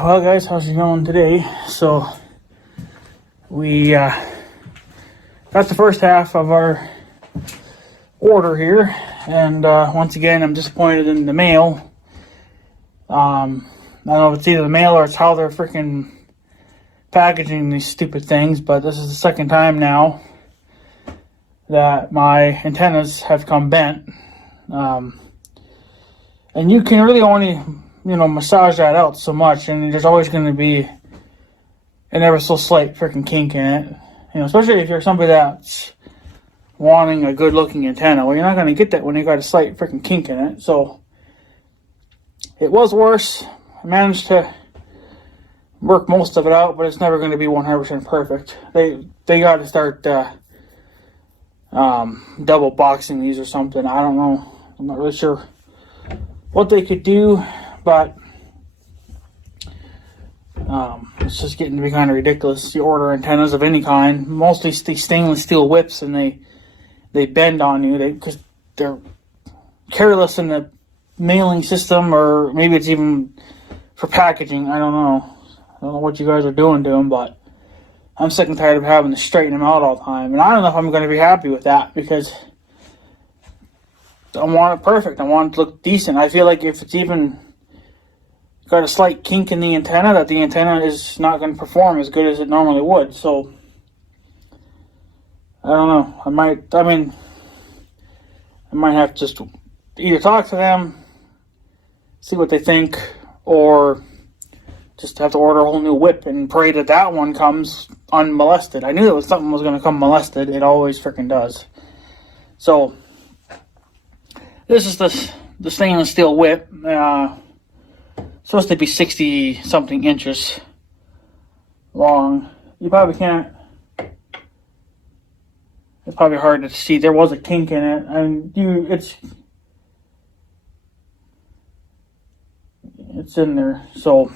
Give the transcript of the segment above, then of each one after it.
Well, guys, how's it going today? So, we got the first half of our order here, and once again, I'm disappointed in the mail. I don't know if it's either the mail or it's how they're freaking packaging these stupid things, but this is the second time now that my antennas have come bent. And you can really only massage that out so much, and there's always going to be an ever so slight freaking kink in it. Especially if you're somebody that's wanting a good looking antenna. Well, you're not going to get that when you got a slight freaking kink in it. So it was worse. I managed to work most of it out, but it's never going to be 100% perfect. They got to start double boxing these or something. I don't know. I'm not really sure what they could do, but it's just getting to be kind of ridiculous. You order antennas of any kind, mostly stainless steel whips, and they bend on you because they're careless in the mailing system, or maybe it's even for packaging. I don't know what you guys are doing to them, but I'm sick and tired of having to straighten them out all the time, and I don't know if I'm going to be happy with that because I want it perfect. I want it to look decent. I feel like if it's even got a slight kink in the antenna, that the antenna is not going to perform as good as it normally would. So I don't know. I might have to just either talk to them, see what they think, or just have to order a whole new whip and pray that one comes unmolested. I knew that something was going to come molested. It always freaking does. So this is the stainless steel whip. Supposed to be 60 something inches long. You probably can't. It's probably hard to see. There was a kink in it, and it's in there. So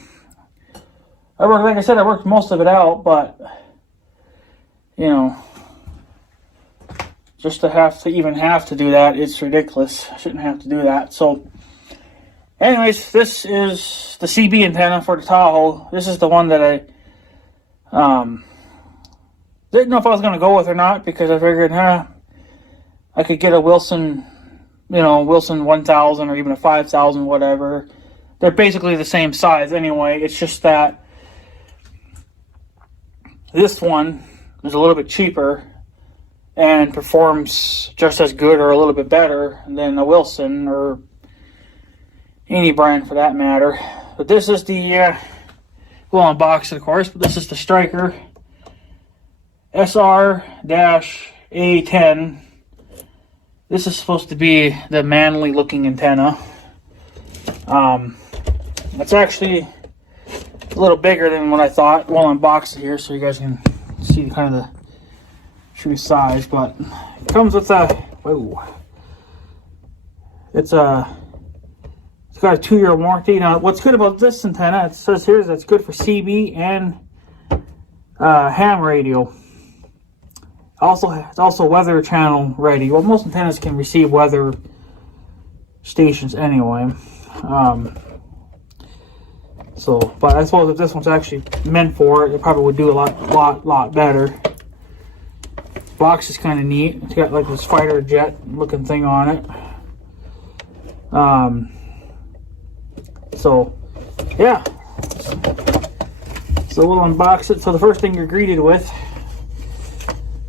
I worked most of it out, but just to have to do that, it's ridiculous. I shouldn't have to do that. So anyways, this is the CB antenna for the Tahoe. This is the one that I didn't know if I was going to go with or not, because I figured, I could get a Wilson 1000 or even a 5000, whatever. They're basically the same size anyway. It's just that this one is a little bit cheaper and performs just as good or a little bit better than a Wilson or any brand for that matter. But this is the we'll unbox it, of course, but this is the Stryker SRA10. This is supposed to be the manly looking antenna. It's actually a little bigger than what I thought. We'll unbox it here so you guys can see kind of the true size, but it comes with it's got a 2-year warranty. Now, what's good about this antenna, it says here, is that it's good for CB and ham radio. It's also weather channel ready. Well, most antennas can receive weather stations anyway. But I suppose if this one's actually meant for it, it probably would do a lot better. Box is kind of neat. It's got like this fighter jet looking thing on it. So yeah, so we'll unbox it. So the first thing you're greeted with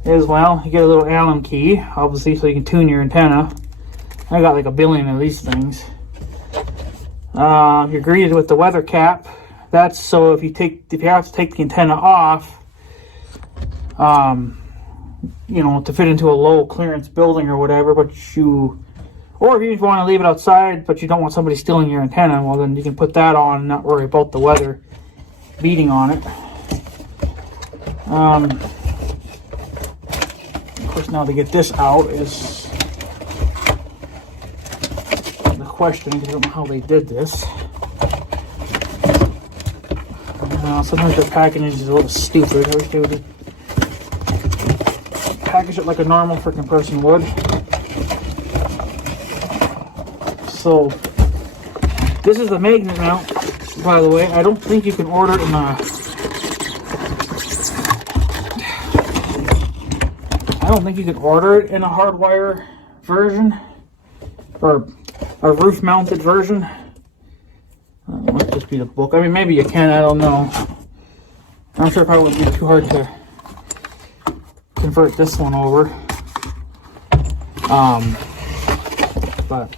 is, well, you get a little Allen key, obviously, so you can tune your antenna. I got like a billion of these things. You're greeted with the weather cap. That's so if you have to take the antenna off, to fit into a low clearance building or whatever, or if you want to leave it outside, but you don't want somebody stealing your antenna, well, then you can put that on and not worry about the weather beating on it. Of course, now to get this out is the question, because I don't know how they did this. Sometimes their packaging is a little stupid. I wish they would package it like a normal freaking person would. So this is the magnet mount by the way, I don't think you can order it in a... I don't think you can order it in a hardwire version. Or a roof-mounted version. Might just be the book. I mean, maybe you can, I don't know. I'm sure it probably wouldn't be too hard to convert this one over. But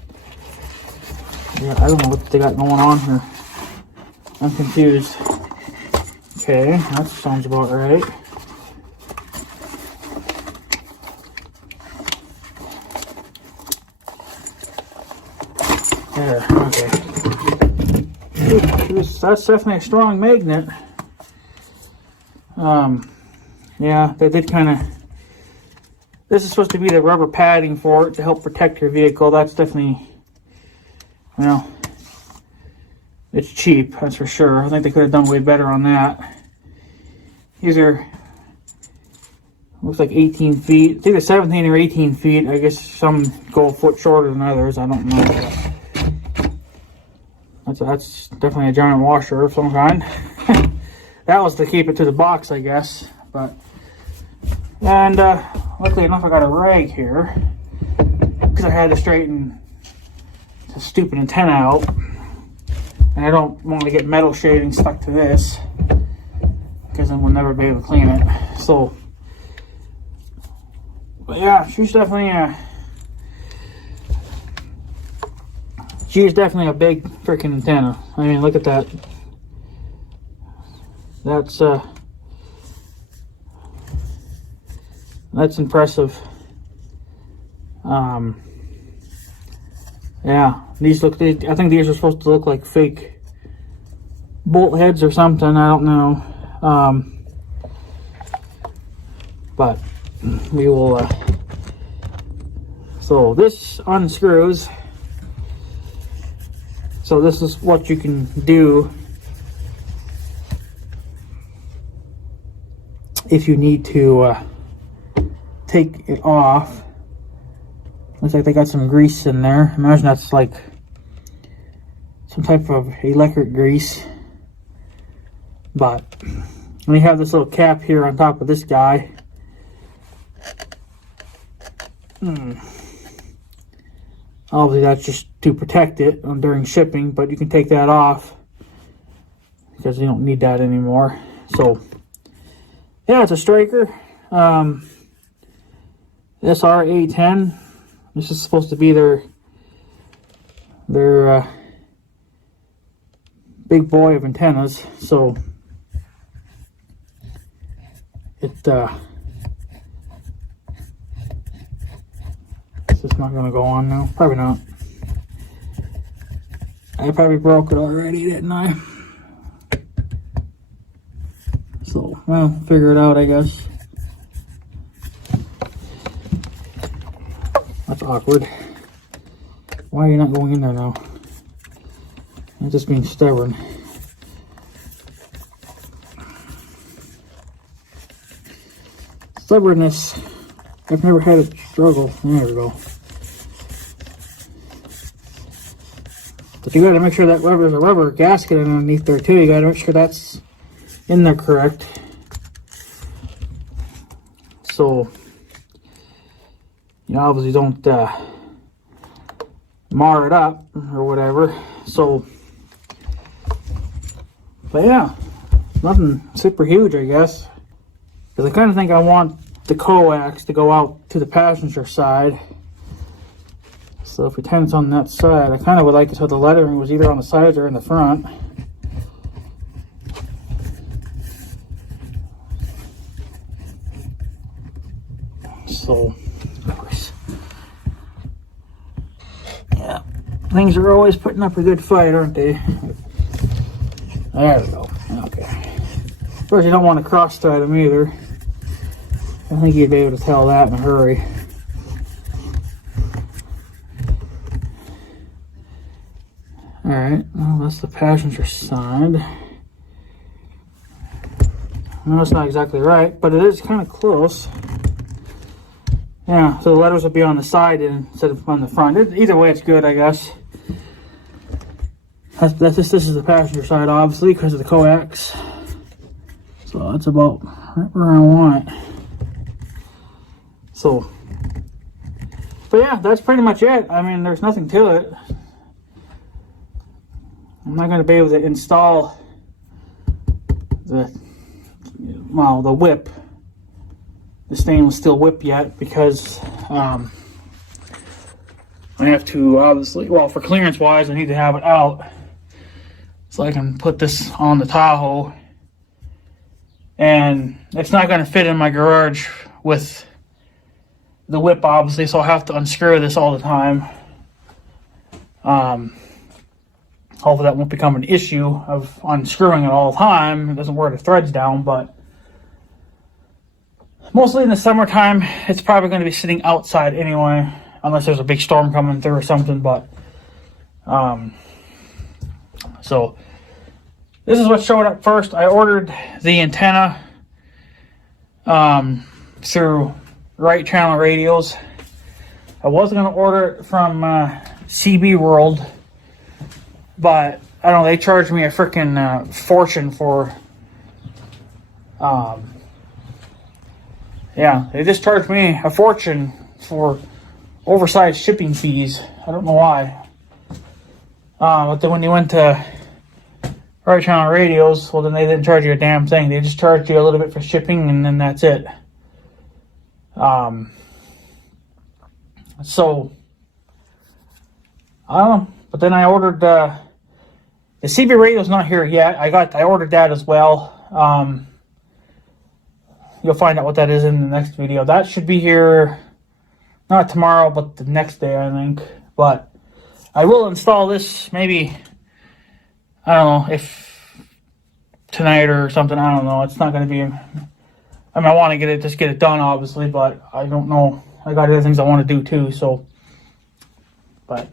yeah, I don't know what they got going on here. I'm confused. Okay, that sounds about right. There, okay. That's definitely a strong magnet. Yeah, they did kind of... This is supposed to be the rubber padding for it to help protect your vehicle. That's definitely... Well, it's cheap, that's for sure. I think they could have done way better on that. These are... Looks like 18 feet. It's either 17 or 18 feet. I guess some go a foot shorter than others. I don't know. That's definitely a giant washer of some kind. That was to keep it to the box, I guess. But and luckily enough, I got a rag here because I had to straighten the stupid antenna out, and I don't want to get metal shading stuck to this because then we'll never be able to clean it. So, but yeah, she's definitely a. She's definitely a big freaking antenna. I mean, look at that. That's impressive. Yeah, these look. I think these are supposed to look like fake bolt heads or something. I don't know. But we will. So this unscrews. So this is what you can do if you need to take it off. Looks like they got some grease in there. Imagine that's like some type of electric grease. But we have this little cap here on top of this guy. Obviously that's just to protect it during shipping, but you can take that off because you don't need that anymore. So yeah, it's a Stryker SRA10. This is supposed to be their big boy of antennas. So it's just not going to go on now. Probably not. I probably broke it already, didn't I? So, well, figure it out, I guess. That's awkward. Why are you not going in there now? I'm just being stubborn. Stubbornness. I've never had a struggle. There we go. But you gotta make sure that there's a rubber gasket underneath there too. You gotta make sure that's in there correct. So you obviously don't mar it up or whatever. So, but yeah, nothing super huge, I guess. Because I kind of think I want the coax to go out to the passenger side. So if we pretend it's on that side, I kind of would like it so the lettering was either on the sides or in the front. So, of course, yeah, things are always putting up a good fight, aren't they? There we go. Okay. Of course, you don't want to cross-thread them either. I think you'd be able to tell that in a hurry. Alright, well, that's the passenger side. No, it's not exactly right, but it is kind of close. Yeah, so the letters will be on the side instead of on the front. Either way, it's good, I guess. This is the passenger side, obviously, because of the coax. So that's about right where I want it. So, but yeah, that's pretty much it. I mean, there's nothing to it. I'm not going to be able to install the whip, the stainless steel whip yet, because I have to, obviously, well, for clearance wise, I need to have it out so I can put this on the Tahoe. And it's not going to fit in my garage with the whip, obviously, so I'll have to unscrew this all the time. Hopefully that won't become an issue of unscrewing it all the time. It doesn't wear the threads down, but mostly in the summertime, it's probably going to be sitting outside anyway, unless there's a big storm coming through or something. But so this is what showed up first. I ordered the antenna through Right Channel Radios. I was going to order it from CB World, but I don't know, they charged me a freaking fortune for yeah, they just charged me a fortune for oversized shipping fees. I don't know why. But then when you went to Right Channel Radios, well, then they didn't charge you a damn thing. They just charged you a little bit for shipping, and then that's it. So I don't know. But then I ordered the CB radio's not here yet. I ordered that as well. You'll find out what that is in the next video. That should be here not tomorrow, but the next day, I think. But I will install this maybe, I don't know, if tonight or something. I don't know. It's not going to be, I mean, I want to get it done, obviously, but I don't know. I got other things I want to do too, so. But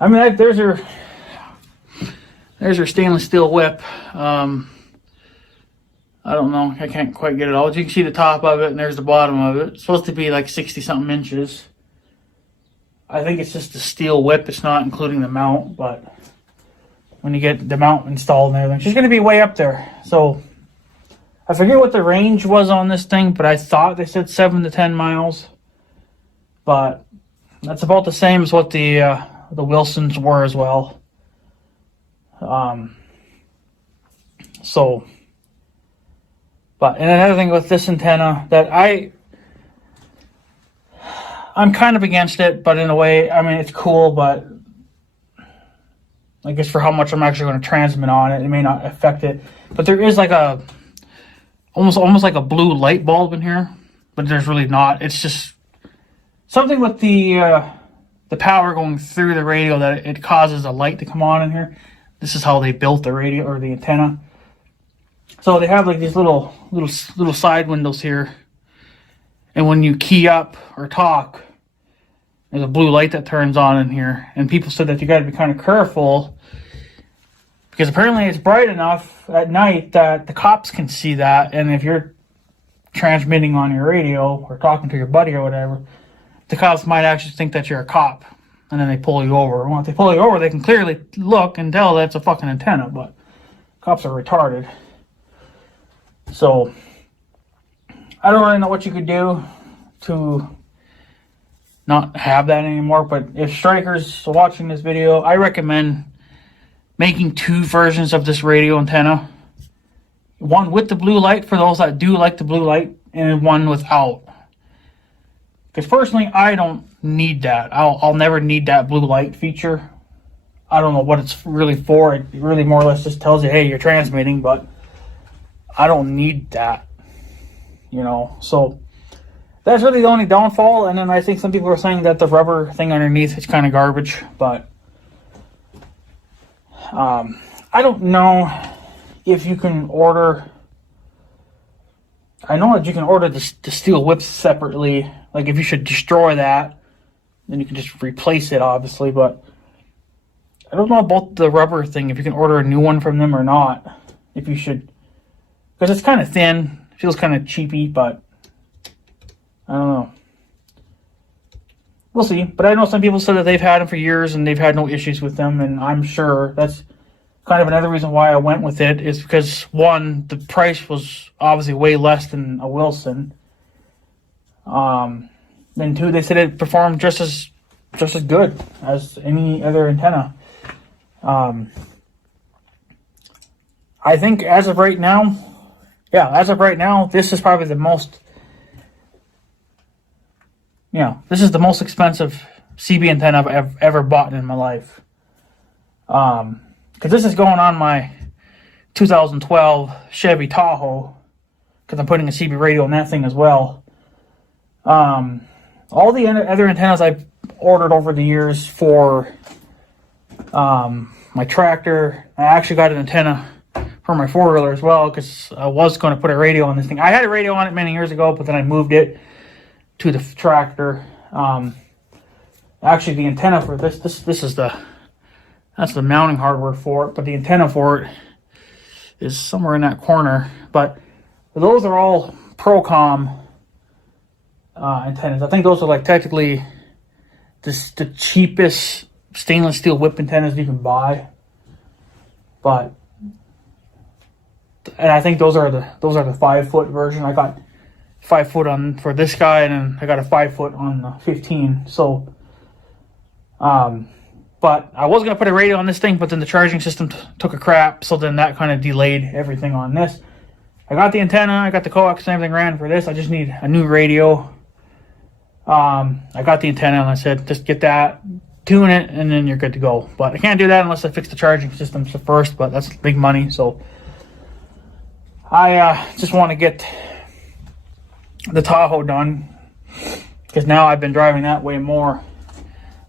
I mean, there's your stainless steel whip. I don't know. I can't quite get it all. You can see the top of it, and there's the bottom of it. It's supposed to be like 60-something inches. I think it's just a steel whip. It's not including the mount, but when you get the mount installed and everything, it's just going to be way up there. So I forget what the range was on this thing, but I thought they said 7 to 10 miles. But that's about the same as what the Wilsons were as well. So, but, and another thing with this antenna that I'm kind of against it, but in a way, I mean, it's cool, but I guess for how much I'm actually going to transmit on it, it may not affect it. But there is like a, almost like a blue light bulb in here, but there's really not. It's just something with the power going through the radio that it causes a light to come on in here. This is how they built the radio or the antenna. So they have like these little side windows here, and when you key up or talk, there's a blue light that turns on in here. And people said that you got to be kind of careful because apparently it's bright enough at night that the cops can see that. And if you're transmitting on your radio or talking to your buddy or whatever, the cops might actually think that you're a cop, and then they pull you over. And once they pull you over, they can clearly look and tell that's a fucking antenna, but cops are retarded. So I don't really know what you could do to not have that anymore, but if Stryker's watching this video, I recommend making 2 versions of this radio antenna. One with the blue light for those that do like the blue light, and one without. Because personally, I don't need that. I'll never need that blue light feature. I don't know what it's really for. It really more or less just tells you, hey, you're transmitting, but I don't need that, you know. So that's really the only downfall. And then I think some people are saying that the rubber thing underneath is kind of garbage, but I don't know if you can order. I know that you can order the steel whips separately. Like if you should destroy that, then you can just replace it, obviously. But I don't know about the rubber thing, if you can order a new one from them or not. If you should, because it's kind of thin, feels kind of cheapy, but I don't know. We'll see. But I know some people said that they've had them for years and they've had no issues with them, and I'm sure that's kind of another reason why I went with it is because, one, the price was obviously way less than a Wilson. Then two, they said it performed just as good as any other antenna. I think as of right now, this is probably the most, this is the most expensive CB antenna I've ever bought in my life. Because this is going on my 2012 Chevy Tahoe, because I'm putting a CB radio in that thing as well. All the other antennas I've ordered over the years for my tractor, I actually got an antenna for my four-wheeler as well, because I was going to put a radio on this thing. I had a radio on it many years ago, but then I moved it to the tractor. Actually, the antenna for this is that's the mounting hardware for it, but the antenna for it is somewhere in that corner. But those are all Procom antennas. I think those are like technically the cheapest stainless steel whip antennas you can buy. And I think those are the 5-foot version. I got 5 foot on for this guy, and then I got a 5 foot on the 15. So, but I was gonna put a radio on this thing, but then the charging system took a crap. So then that kind of delayed everything on this. I got the antenna, I got the coax and everything ran for this. I just need a new radio. I got the antenna, and I said just get that, tune it, and then you're good to go. But I can't do that unless I fix the charging system first. But that's big money, so I just want to get the Tahoe done, because now I've been driving that way more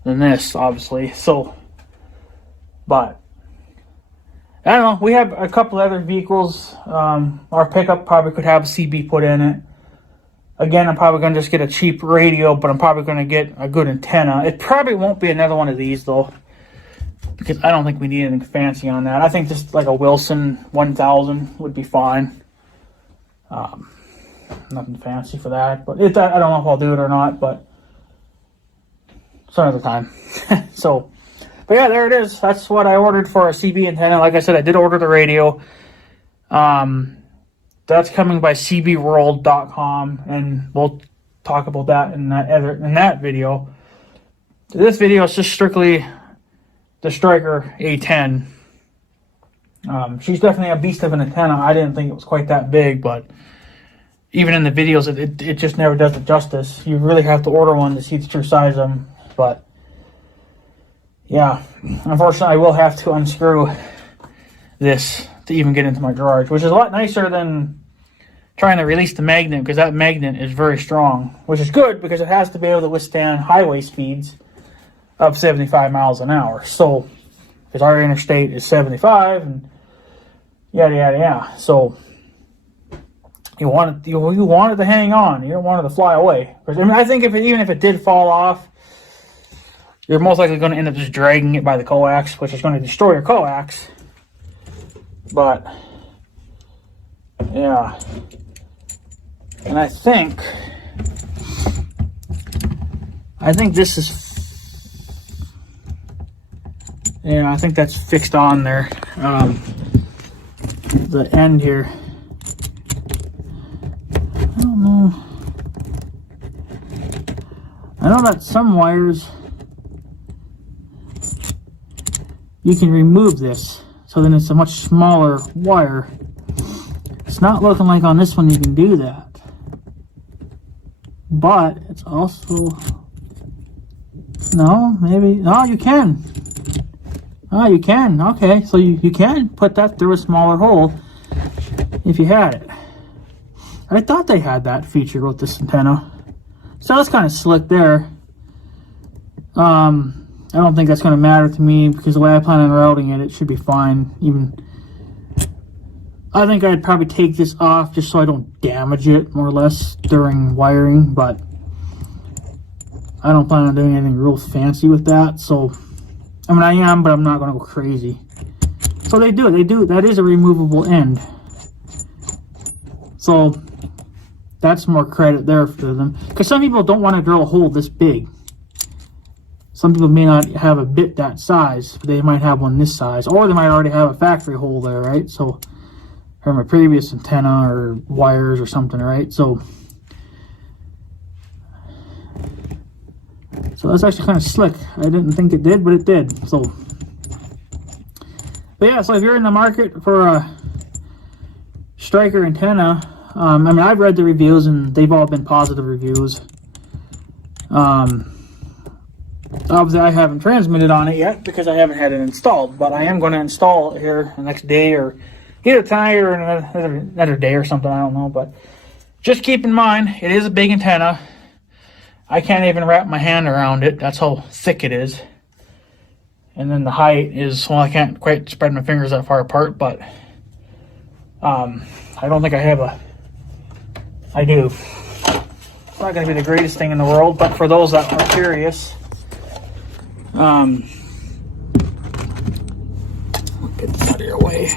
than this, obviously. So, but I don't know. We have a couple other vehicles. Our pickup probably could have a CB put in it. Again, I'm probably going to just get a cheap radio, but I'm probably going to get a good antenna. It probably won't be another one of these, though, because I don't think we need anything fancy on that. I think just like a Wilson 1000 would be fine. Nothing fancy for that, but I don't know if I'll do it or not, but it's another time. So, but yeah, there it is. That's what I ordered for a CB antenna. Like I said, I did order the radio. That's coming by cbworld.com, and we'll talk about that in that video. This video is just strictly the Stryker A10. She's definitely a beast of an antenna. I didn't think it was quite that big, but even in the videos, it just never does it justice. You really have to order one to see the true size of them. But yeah, unfortunately, I will have to unscrew this to even get into my garage, which is a lot nicer than trying to release the magnet, because that magnet is very strong, which is good because it has to be able to withstand highway speeds of 75 miles an hour. So, because our interstate is 75 and yada yada yada. So you want it to hang on. You don't want it to fly away. I mean, I think even if it did fall off, you're most likely going to end up just dragging it by the coax, which is going to destroy your coax. But yeah, and I think this is, yeah, I think that's fixed on there. The end here, I don't know. I know that some wires you can remove this, so then it's a much smaller wire. It's not looking like on this one you can do that. But it's also, no, maybe, no, you can. Oh, you can, okay. So you can put that through a smaller hole if you had it. I thought they had that feature with this antenna. So that's kind of slick there. I don't think that's going to matter to me, because the way I plan on routing it, it should be fine. Even, I think I'd probably take this off just so I don't damage it, more or less, during wiring, but I don't plan on doing anything real fancy with that. So, I mean, I am, but I'm not going to go crazy. So they do, that is a removable end. So that's more credit there for them, because some people don't want to drill a hole this big. Some people may not have a bit that size, but they might have one this size, or they might already have a factory hole there, right? So, from a previous antenna or wires or something, right? So that's actually kind of slick. I didn't think it did, but it did. So, but yeah, so if you're in the market for a Stryker antenna, I mean, I've read the reviews and they've all been positive reviews. Obviously, I haven't transmitted on it yet because I haven't had it installed, but I am going to install it here the next day, or either tonight or another day or something. I don't know, but just keep in mind, it is a big antenna. I can't even wrap my hand around it. That's how thick it is. And then the height is, well, I can't quite spread my fingers that far apart, but I don't think I have I do. It's not going to be the greatest thing in the world, but for those that are curious, get this out of your way.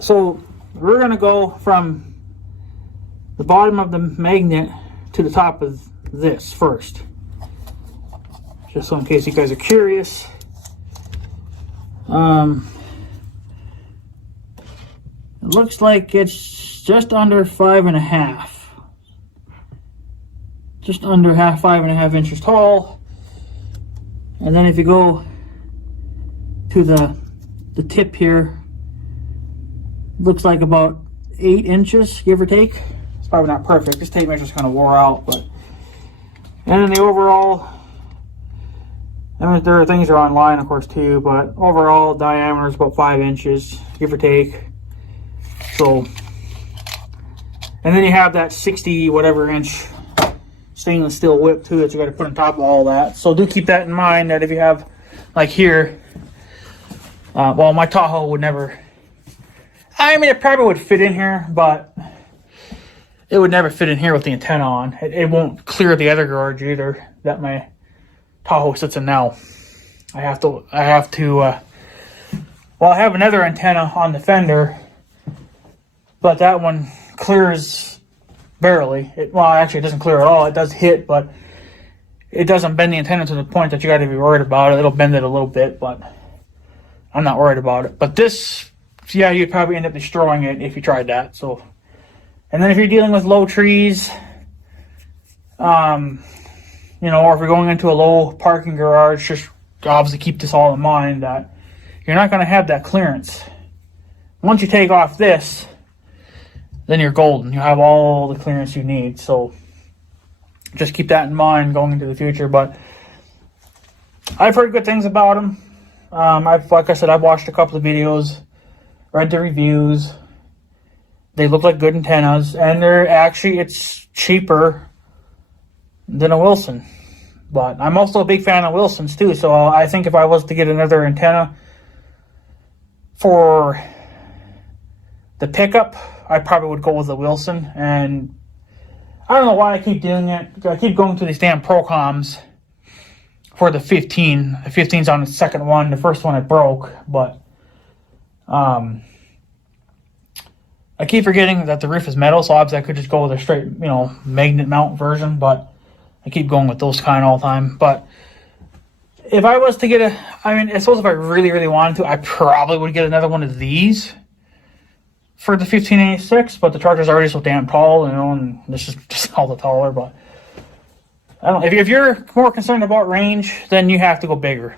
So we're going to go from the bottom of the magnet to the top of this first. Just so in case you guys are curious. It looks like it's just under 5.5. Just under 5.5 inches tall. And then if you go to the tip here, looks like about 8 inches, give or take. It's probably not perfect. This tape measure's kind of wore out, but and then the overall, I mean, there are things that are online, of course, too, but overall diameter is about 5 inches, give or take. So, and then you have that 60 whatever inch stainless steel whip too that you got to put on top of all that. So do keep that in mind, that if you have, like here, well, my Tahoe would never, I mean, it probably would fit in here, but it would never fit in here with the antenna on. It won't clear the other garage either that my Tahoe sits in now. I have to, well, I have another antenna on the fender, but that one clears barely. Well, actually, it doesn't clear at all. It does hit, but it doesn't bend the antenna to the point that you got to be worried about it. It'll bend it a little bit, but I'm not worried about it. But this, yeah, you'd probably end up destroying it if you tried that. So, and then if you're dealing with low trees, you know, or if you're going into a low parking garage, just obviously keep this all in mind, that you're not going to have that clearance. Once you take off this, then you're golden. You have all the clearance you need. So just keep that in mind going into the future. But I've heard good things about them. Like I said, I've watched a couple of videos, read the reviews. They look like good antennas, and they're actually, it's cheaper than a Wilson. But I'm also a big fan of Wilsons too. So I think if I was to get another antenna for the pickup, I probably would go with the Wilson. And I don't know why I keep doing it. I keep going through these damn Procoms for the 15. The 15's on the second one. The first one it broke, but I keep forgetting that the roof is metal, so obviously I could just go with a straight, you know, magnet mount version, but I keep going with those kind all the time. But if I was to get I mean, I suppose if I really, really wanted to, I probably would get another one of these for the 1586, but the charger's already so damn tall, you know, and this is just all the taller. But I don't know. If you're more concerned about range, then you have to go bigger.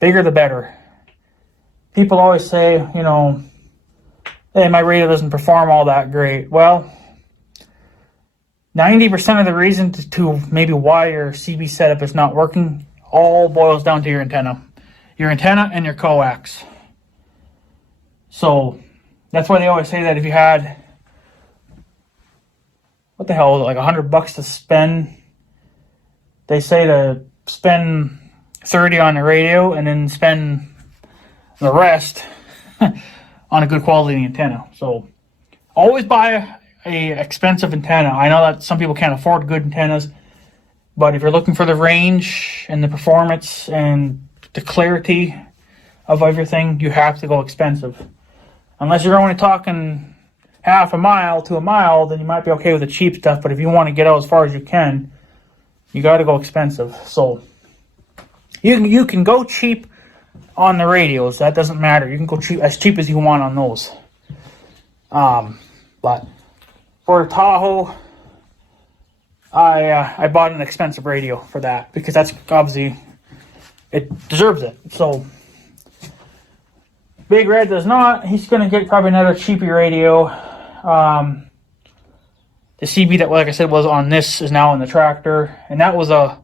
Bigger the better. People always say, you know, hey, my radio doesn't perform all that great. Well, 90% of the reason to maybe why your CB setup is not working all boils down to your antenna. Your antenna and your coax. So that's why they always say that if you had, what the hell, like $100 to spend, they say to spend 30 on the radio and then spend the rest on a good quality antenna. So always buy a expensive antenna. I know that some people can't afford good antennas, but if you're looking for the range and the performance and the clarity of everything, you have to go expensive. Unless you're only talking half a mile to a mile, then you might be okay with the cheap stuff. But if you want to get out as far as you can, You got to go expensive. So you can go cheap on the radios. That doesn't matter. You can go as cheap as you want on those. But for a Tahoe, I bought an expensive radio for that because that's obviously it deserves it. So Big Red does not. He's going to get probably another cheapy radio. The CB that, like I said, was on this is now in the tractor, and that was a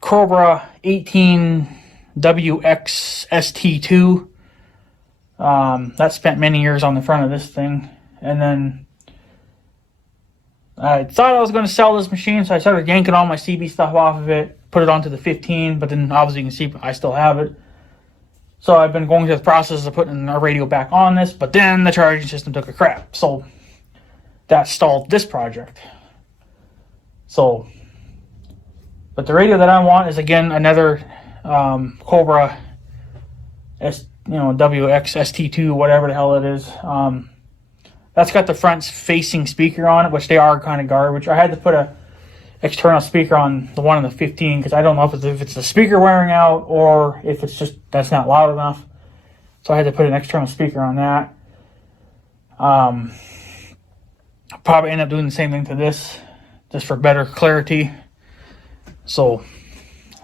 Cobra 18 WX ST2. That spent many years on the front of this thing, and then I thought I was going to sell this machine, so I started yanking all my CB stuff off of it, put it onto the 15, but then obviously you can see I still have it. So I've been going through the process of putting a radio back on this, but then the charging system took a crap, so that stalled this project. So, but the radio that I want is again another Cobra WX ST2, whatever the hell it is. That's got the front facing speaker on it, which they are kind of garbage. I had to put a external speaker on the one in the 15 because I don't know if it's the speaker wearing out or if it's just that's not loud enough. So I had to put an external speaker on that. Probably end up doing the same thing to this just for better clarity. So,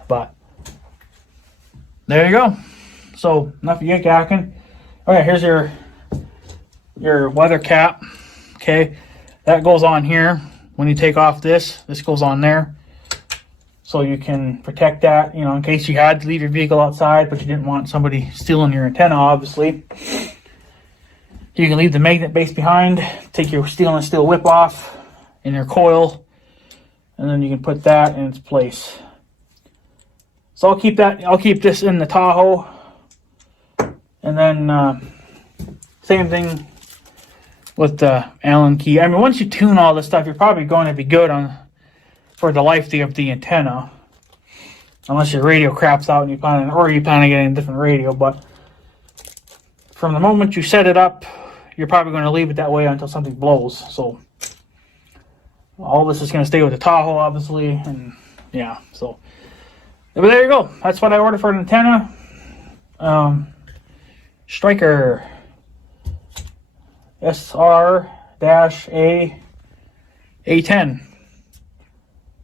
but there you go. So enough of yakking. Okay, here's your weather cap. Okay, that goes on here. When you take off this goes on there, so you can protect that, in case you had to leave your vehicle outside but you didn't want somebody stealing your antenna, obviously. You can leave the magnet base behind, take your stainless steel whip off in your coil, and then you can put that in its place. So I'll keep this in the Tahoe, and then same thing with the Allen key. I mean, once you tune all this stuff, you're probably going to be good for the life of the antenna, unless your radio craps out and you plan on getting a different radio. But from the moment you set it up, you're probably going to leave it that way until something blows. So all this is going to stay with the Tahoe, obviously, and yeah. So, but there you go. That's what I ordered for an antenna. Stryker SRA10.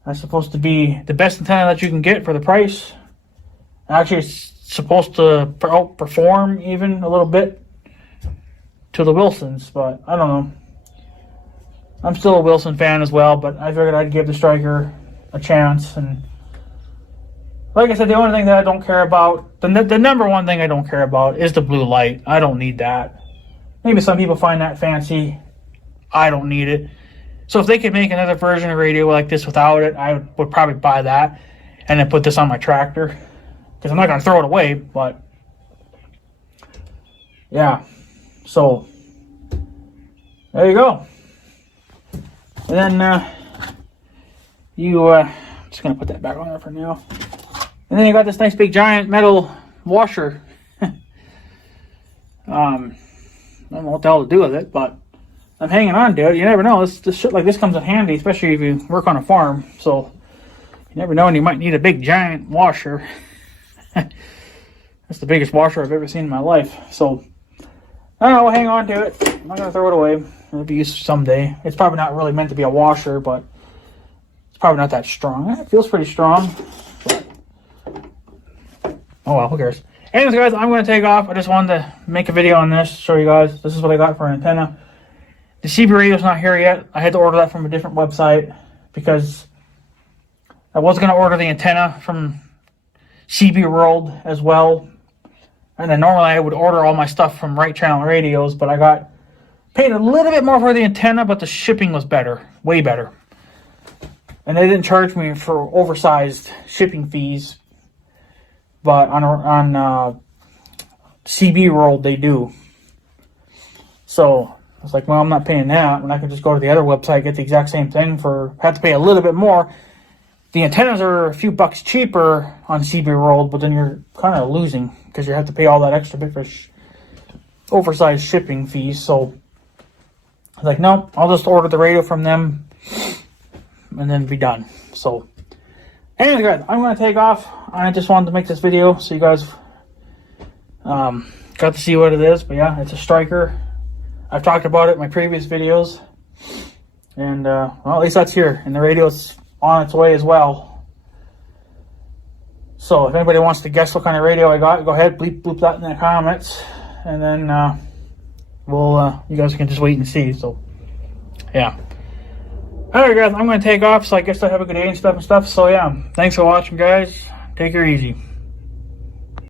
That's supposed to be the best antenna that you can get for the price. Actually, it's supposed to outperform even a little bit to the Wilsons, but I don't know. I'm still a Wilson fan as well, but I figured I'd give the Stryker a chance. And like I said, the only thing that I don't care about, the number one thing I don't care about is the blue light. I don't need that. Maybe some people find that fancy. I don't need it. So if they could make another version of radio like this without it, I would probably buy that and then put this on my tractor, because I'm not going to throw it away. But yeah, so there you go. And then I'm just going to put that back on there for now. And then you got this nice big giant metal washer. I don't know what the hell to do with it, but I'm hanging on to it. You never know. This shit like this comes in handy, especially if you work on a farm. So you never know, and you might need a big giant washer. That's the biggest washer I've ever seen in my life. So I don't know, we'll hang on to it. I'm not going to throw it away. It'll be used someday. It's probably not really meant to be a washer, but it's probably not that strong. It feels pretty strong. But oh well, who cares? Anyways, guys, I'm going to take off. I just wanted to make a video on this, show you guys. This is what I got for an antenna. The CB radio's not here yet. I had to order that from a different website because I was going to order the antenna from CB World as well. And then normally I would order all my stuff from Right Channel Radios, but I paid a little bit more for the antenna, but the shipping was better, way better. And they didn't charge me for oversized shipping fees, but on CB World they do. So I was like, well, I'm not paying that when I could just go to the other website, get the exact same thing have to pay a little bit more. The antennas are a few bucks cheaper on CB World, but then you're kind of losing because you have to pay all that extra bit for oversized shipping fees. So I was like, no, I'll just order the radio from them and then be done. So Anyway, guys, I'm going to take off. I just wanted to make this video so you guys got to see what it is. But yeah, it's a Stryker. I've talked about it in my previous videos. And, well, at least that's here. And the radio's on its way as well. So if anybody wants to guess what kind of radio I got, go ahead, bloop that in the comments. And then you guys can just wait and see. So, yeah. Alright, guys, I'm going to take off. So I guess I have a good day and stuff. So, yeah. Thanks for watching, guys. Take her easy.